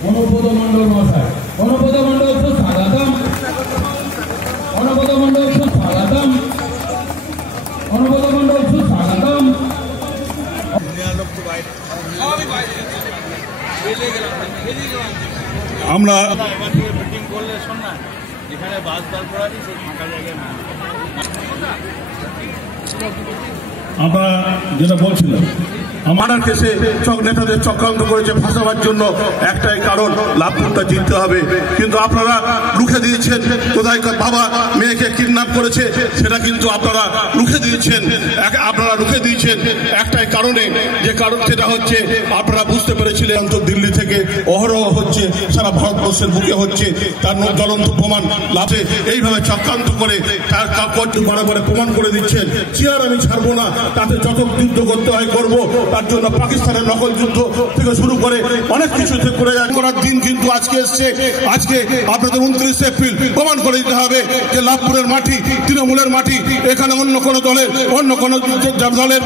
অনুব্রত মন্ডল মশাই অনুব্রত মন্ডল সুস্বাগতম অনুব্রত মন্ডল সুস্বাগতম অনুব্রত মন্ডল সুস্বাগতম আমরা মিটিং করলে শোন না যেখানে বাস দাঁড় করাবি সেই ফাঁকা জায়গায় না আমরা যেটা বলছিলাম, আমার কেসে চক নেতাদের চক্রান্ত করেছে ফাঁসাবার জন্য একটাই কারণ, লাভপুরটা জিততে হবে। কিন্তু আপনারা রুখে দিয়েছেন কোথায় বাবা মেয়েকে কিডন্যাপ করেছে, সেটা কিন্তু আপনারা রুখে দিয়েছেন আপনারা রুখে দিয়েছেন একটাই কারণে, যে কারণ সেটা হচ্ছে, আপনারা বুঝতে পেরেছিলেন তো দিল্লি থেকে অহরহ হচ্ছে, সারা ভারতবর্ষের বুকে হচ্ছে, তার জ্বলন্ত প্রমাণ লাভে। এইভাবে চক্রান্ত করে তার কাপড় বারে বারে প্রমাণ করে দিচ্ছেন, চেয়ার আমি ছাড়বো না তাতে যত যুদ্ধ করতে হয়, করব। তার জন্য পাকিস্তানের নকল যুদ্ধ থেকে শুরু করে অনেক কিছু করে করার দিন কিন্তু আজকে এসছে। আজকে আপনাদের উনত্রিশ এপ্রিল প্রমাণ করে দিতে হবে যে লাভপুরের মাটি, তৃণমূলের মাটি, এখানে অন্য কোনো দলের, অন্য কোনো দলের